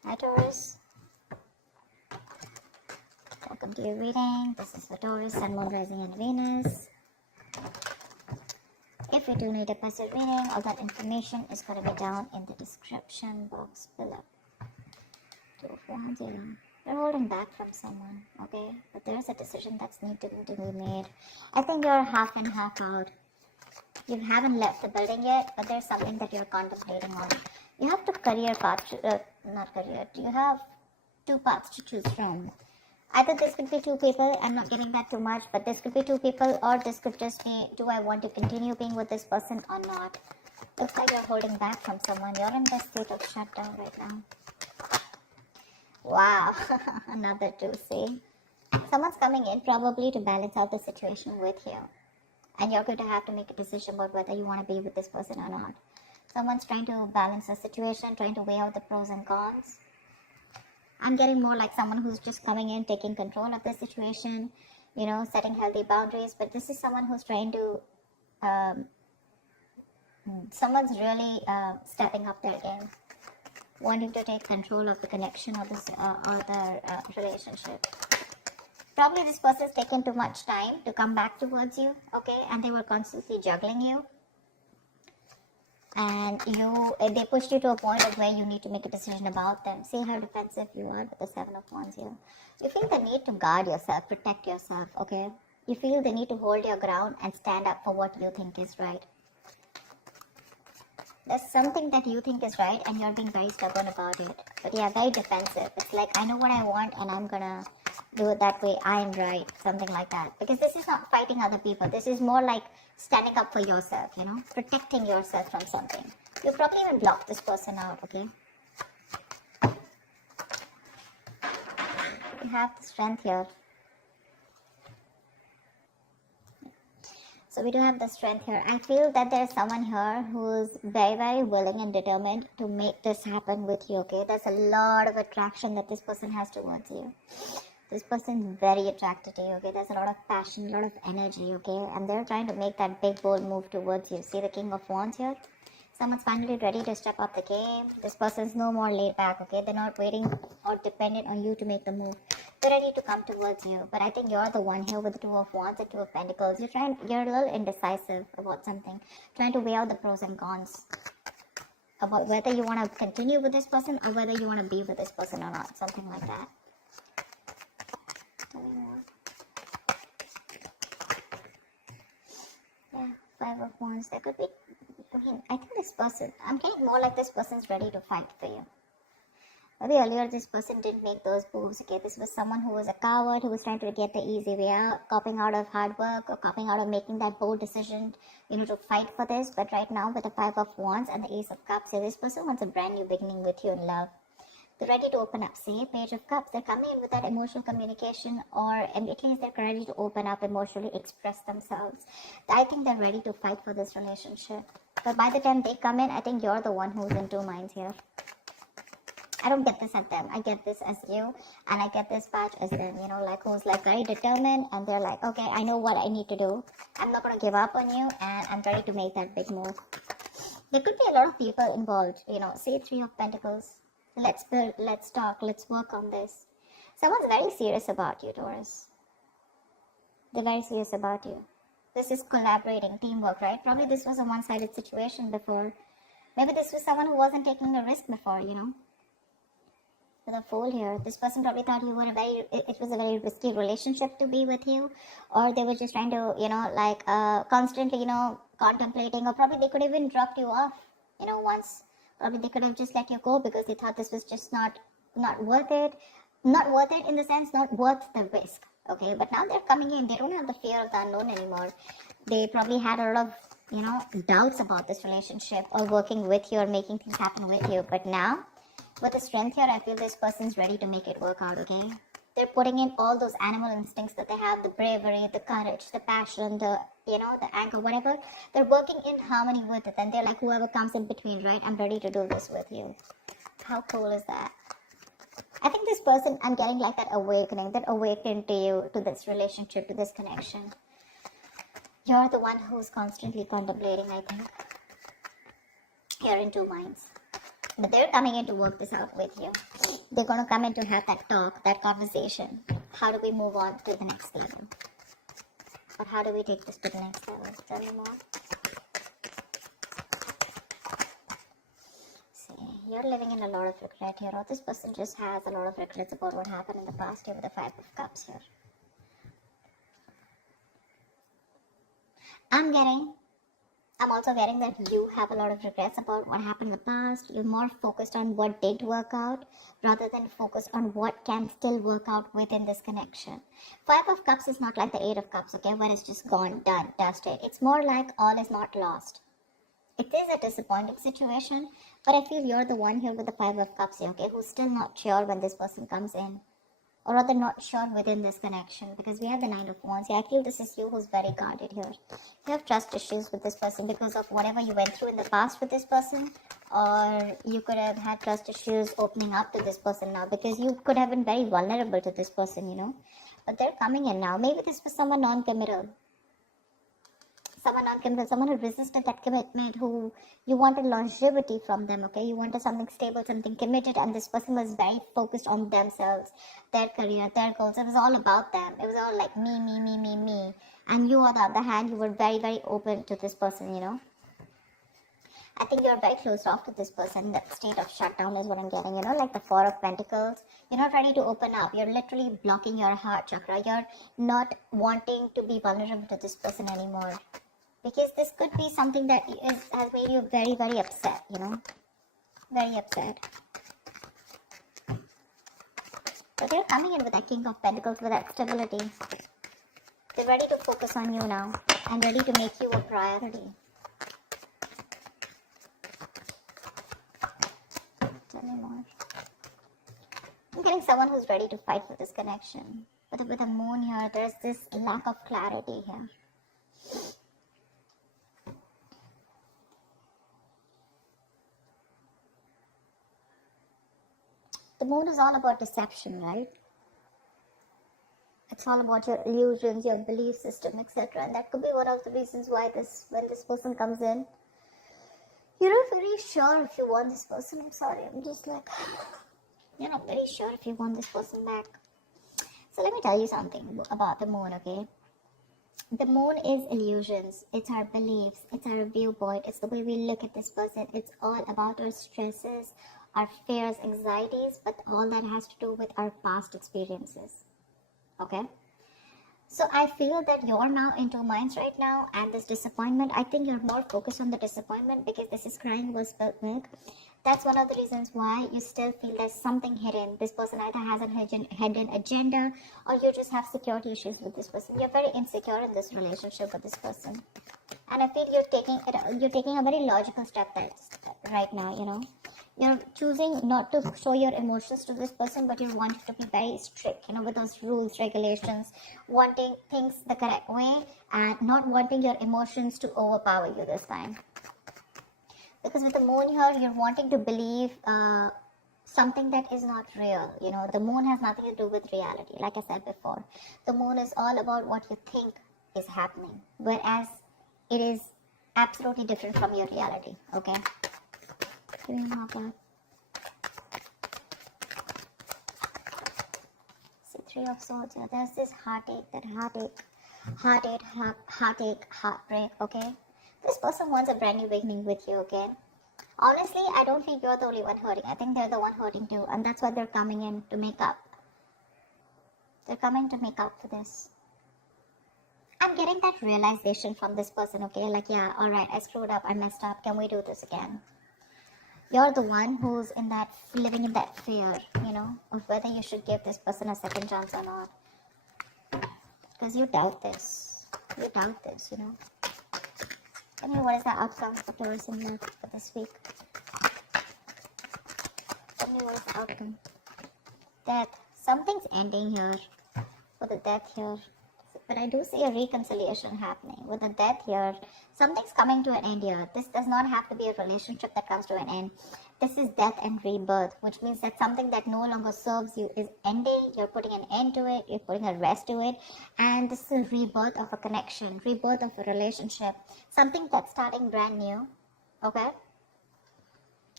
Hi Taurus, welcome to your reading. This is for Taurus, Sun, Moon, Rising and Venus. If you do need a passive reading, all that information is going to be down in the description box below. Two of Wands here. You're holding back from someone, okay? But there's a decision that's needed to be made. I think you're half in, half out. You haven't left the building yet, but there's something that you're contemplating on. You have two career paths, you have two paths to choose from. Either this could be two people, I'm not getting that too much, but this could be two people, or this could just be, do I want to continue being with this person or not? Looks like you're holding back from someone. You're in the state of shutdown right now. Wow, another two, see? Someone's coming in probably to balance out the situation with you. And you're going to have to make a decision about whether you want to be with this person or not. Someone's trying to balance the situation, trying to weigh out the pros and cons. I'm getting more like someone who's just coming in, taking control of the situation, you know, setting healthy boundaries. But this is someone who's trying to, someone's really stepping up their game, wanting to take control of the connection or the relationship. Probably this person's taken too much time to come back towards you, okay? And they were constantly juggling you. And they pushed you to a point of where you need to make a decision about them. See how defensive you are with the Seven of Wands here. You feel the need to guard yourself, protect yourself, okay? You feel the need to hold your ground and stand up for what you think is right. There's something that you think is right and you're being very stubborn about it. But yeah, very defensive. It's like, I know what I want and I'm gonna do it that way. I'm right. Something like that. Because this is not fighting other people. This is more like standing up for yourself, you know, protecting yourself from something. You probably even blocked this person out, okay? You have the strength here. So we do have the strength here. I feel that there's someone here who's very, very willing and determined to make this happen with you, okay? There's a lot of attraction that this person has towards you. This person is very attracted to you, okay? There's a lot of passion, a lot of energy, okay? And they're trying to make that big, bold move towards you. See the King of Wands here? Someone's finally ready to step up the game. This person's no more laid back, okay? They're not waiting or dependent on you to make the move. They're ready to come towards you. But I think you're the one here with the Two of Wands and Two of Pentacles. You're a little indecisive about something. Trying to weigh out the pros and cons. About whether you want to continue with this person or whether you want to be with this person or not. Something like that. Yeah, Five of Wands. There could be, I think this person, I'm getting more like this person's ready to fight for you. Maybe earlier this person didn't make those moves, okay? This was someone who was a coward, who was trying to get the easy way out, copying out of hard work or copying out of making that bold decision, you know, to fight for this. But right now with the Five of Wands and the Ace of Cups, this person wants a brand new beginning with you in love. They're ready to open up. See, Page of Cups, they're coming in with that emotional communication, or at least they're ready to open up emotionally, express themselves. I think they're ready to fight for this relationship. But by the time they come in, I think you're the one who's in two minds here. I don't get this at them. I get this as you, and I get this batch as them, you know, like who's like very determined, and they're like, okay, I know what I need to do. I'm not going to give up on you, and I'm ready to make that big move. There could be a lot of people involved, you know, say Three of Pentacles. Let's build, let's talk, let's work on this. Someone's very serious about you, Taurus. They're very serious about you. This is collaborating, teamwork, right? Probably this was a one-sided situation before. Maybe this was someone who wasn't taking the risk before, you know. With a Fool here, this person probably thought you were it was a very risky relationship to be with you. Or they were just trying to, you know, like constantly, you know, contemplating. Or probably they could have even dropped you off, you know, once. Probably they could have just let you go because they thought this was just not worth it. Not worth it in the sense, not worth the risk. Okay, but now they're coming in. They don't have the fear of the unknown anymore. They probably had a lot of, you know, doubts about this relationship or working with you or making things happen with you. But now, with the strength here, I feel this person's ready to make it work out, okay? They're putting in all those animal instincts that they have, the bravery, the courage, the passion, the, you know, the anger, whatever. They're working in harmony with it. And they're like, whoever comes in between, right? I'm ready to do this with you. How cool is that? I think this person, I'm getting like that awakening, that awakened to you, to this relationship, to this connection. You're the one who's constantly contemplating, I think. You're in two minds. But they're coming in to work this out with you. They're going to come in to have that talk, that conversation. How do we move on to the next level? Or how do we take this to the next level? Tell me more. See, you're living in a lot of regret here, or this person just has a lot of regrets about what happened in the past here with the Five of Cups here. I'm also getting that you have a lot of regrets about what happened in the past. You're more focused on what did work out rather than focused on what can still work out within this connection. Five of Cups is not like the Eight of Cups, okay, when it's just gone, done, dusted. It's more like all is not lost. It is a disappointing situation, but I feel you're the one here with the Five of Cups here, okay, who's still not sure when this person comes in. Or rather not sure within this connection, because we have the Nine of Wands. Yeah, I feel this is you who's very guarded here. You have trust issues with this person because of whatever you went through in the past with this person, or you could have had trust issues opening up to this person now because you could have been very vulnerable to this person, you know. But they're coming in now. Maybe this was someone non-committal. Someone who resisted that commitment, who you wanted longevity from them, okay? You wanted something stable, something committed, and this person was very focused on themselves, their career, their goals. It was all about them. It was all like me. And you, on the other hand, you were very, very open to this person, you know? I think you're very closed off to this person. That state of shutdown is what I'm getting, you know, like the Four of Pentacles. You're not ready to open up. You're literally blocking your heart chakra. You're not wanting to be vulnerable to this person anymore. Because this could be something that has made you very, very upset, you know. Very upset. But they're coming in with that King of Pentacles, with that stability. They're ready to focus on you now. And ready to make you a priority. Tell me more. I'm getting someone who's ready to fight for this connection. But with the moon here, there's this lack of clarity here. The moon is all about deception, right? It's all about your illusions, your belief system, etc. And that could be one of the reasons why when this person comes in, you're not very sure if you want this person. I'm sorry, I'm just like, you're not very sure if you want this person back. So let me tell you something about the moon, okay? The moon is illusions. It's our beliefs. It's our viewpoint. It's the way we look at this person. It's all about our stresses, our fears, anxieties, but all that has to do with our past experiences. Okay? So I feel that you're now in two minds right now, and this disappointment, I think you're more focused on the disappointment because this is crying over spilt milk. That's one of the reasons why you still feel there's something hidden. This person either has a hidden agenda, or you just have security issues with this person. You're very insecure in this relationship with this person. And I feel you're taking a very logical step right now, you know. You're choosing not to show your emotions to this person, but you're wanting to be very strict, you know, with those rules, regulations, wanting things the correct way, and not wanting your emotions to overpower you this time. Because with the moon here, you're wanting to believe something that is not real. You know, the moon has nothing to do with reality. Like I said before, the moon is all about what you think is happening, whereas it is absolutely different from your reality. Okay? Give me more blood. See, Three of Swords here. There's this heartache, heartbreak. Okay? This person wants a brand new beginning with you, okay? Honestly, I don't think you're the only one hurting. I think they're the one hurting too. And that's why they're coming in to make up. They're coming to make up for this. I'm getting that realization from this person, okay? Like, yeah, alright, I screwed up, I messed up. Can we do this again? You're the one who's living in that fear, you know, of whether you should give this person a second chance or not. Because you doubt this. You doubt this, you know. Tell me, what is the outcome for Taurus in love for this week? Tell me, what is the outcome? Death. Something's ending here. For the death here. But I do see a reconciliation happening. With the death here, something's coming to an end here. This does not have to be a relationship that comes to an end. This is death and rebirth, which means that something that no longer serves you is ending. You're putting an end to it. You're putting a rest to it. And this is a rebirth of a connection, rebirth of a relationship. Something that's starting brand new. Okay?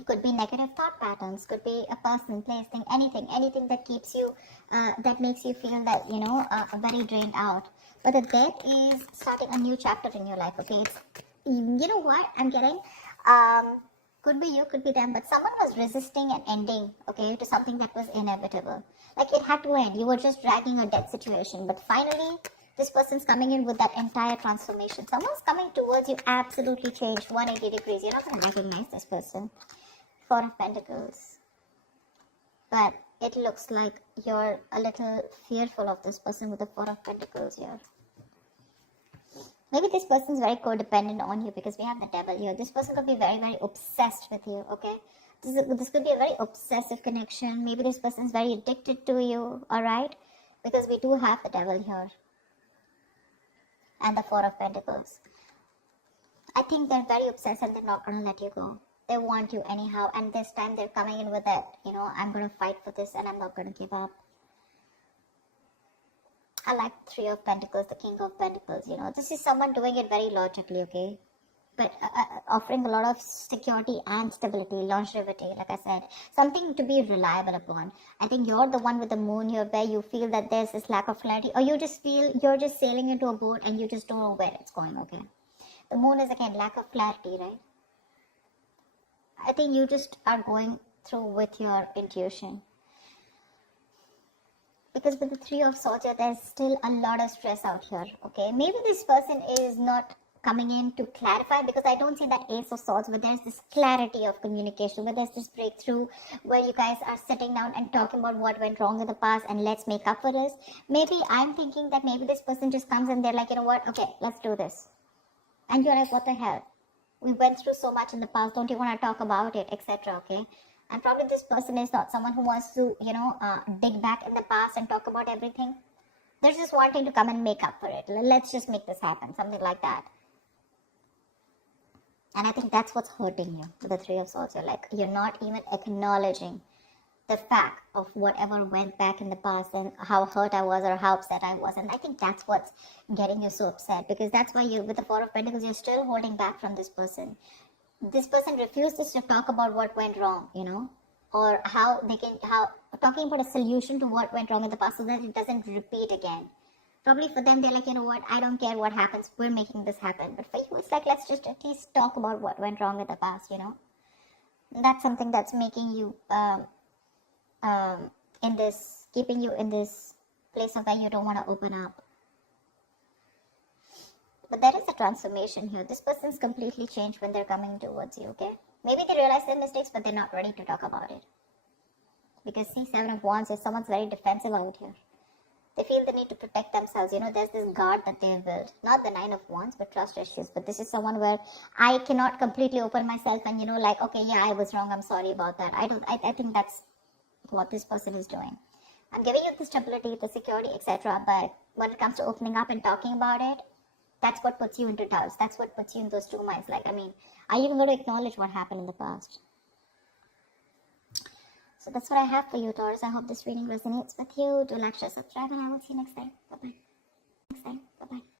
Could be negative thought patterns, could be a person, place, thing, anything that keeps you, that makes you feel that, very drained out. But the death is starting a new chapter in your life, okay? It's, you know what I'm getting? Could be you, could be them, but someone was resisting an ending, okay, to something that was inevitable. Like it had to end. You were just dragging a death situation, but finally, this person's coming in with that entire transformation. Someone's coming towards you, absolutely changed, 180 degrees. You're not going to recognize this person. Four of Pentacles. But it looks like you're a little fearful of this person with the Four of Pentacles here. Maybe this person's very codependent on you because we have the Devil here. This person could be very, very obsessed with you, okay? This could be a very obsessive connection. Maybe this person's very addicted to you, alright? Because we do have the Devil here. And the Four of Pentacles. I think they're very obsessed and they're not going to let you go. They want you anyhow, and this time they're coming in with that, I'm going to fight for this and I'm not going to give up. I like Three of Pentacles, the King of Pentacles, This is someone doing it very logically, okay? But offering a lot of security and stability, longevity, like I said. Something to be reliable upon. I think you're the one with the moon here where you feel that there's this lack of clarity, or you just feel you're just sailing into a boat and you just don't know where it's going, okay? The moon is again lack of clarity, right? I think you just are going through with your intuition. Because with the Three of Swords, there's still a lot of stress out here, okay? Maybe this person is not coming in to clarify, because I don't see that Ace of Swords where there's this clarity of communication, where there's this breakthrough, where you guys are sitting down and talking about what went wrong in the past and let's make up for this. Maybe I'm thinking that maybe this person just comes and they're like, you know what, okay, let's do this. And you're like, what the hell? We went through so much in the past, don't you want to talk about it, etc., okay? And probably this person is not someone who wants to, dig back in the past and talk about everything. They're just wanting to come and make up for it. Let's just make this happen, something like that. And I think that's what's hurting you with the Three of Swords. You're not even acknowledging the fact of whatever went back in the past and how hurt I was or how upset I was. And I think that's what's getting you so upset, because that's why you, with the Four of Pentacles, you're still holding back from this person. This person refuses to talk about what went wrong, or talking about a solution to what went wrong in the past so that it doesn't repeat again. Probably for them, they're like, you know what, I don't care what happens, we're making this happen. But for you, it's like, let's just at least talk about what went wrong in the past, And that's something that's making you, keeping you in this place of where you don't want to open up. But there is a transformation here. This person's completely changed when they're coming towards you, okay? Maybe they realize their mistakes, but they're not ready to talk about it. Because see, Seven of Wands is someone's very defensive out here. They feel the need to protect themselves. There's this guard that they've built. Not the Nine of Wands, but trust issues. But this is someone where I cannot completely open myself and, okay, yeah, I was wrong. I'm sorry about that. I think that's what this person is doing. I'm giving you the stability, the security, etc. But when it comes to opening up and talking about it, that's what puts you into doubts. That's what puts you in those two minds. Are you even going to acknowledge what happened in the past? So that's what I have for you, Taurus. I hope this reading resonates with you. Do like, share, subscribe, and I will see you next time. Bye-bye.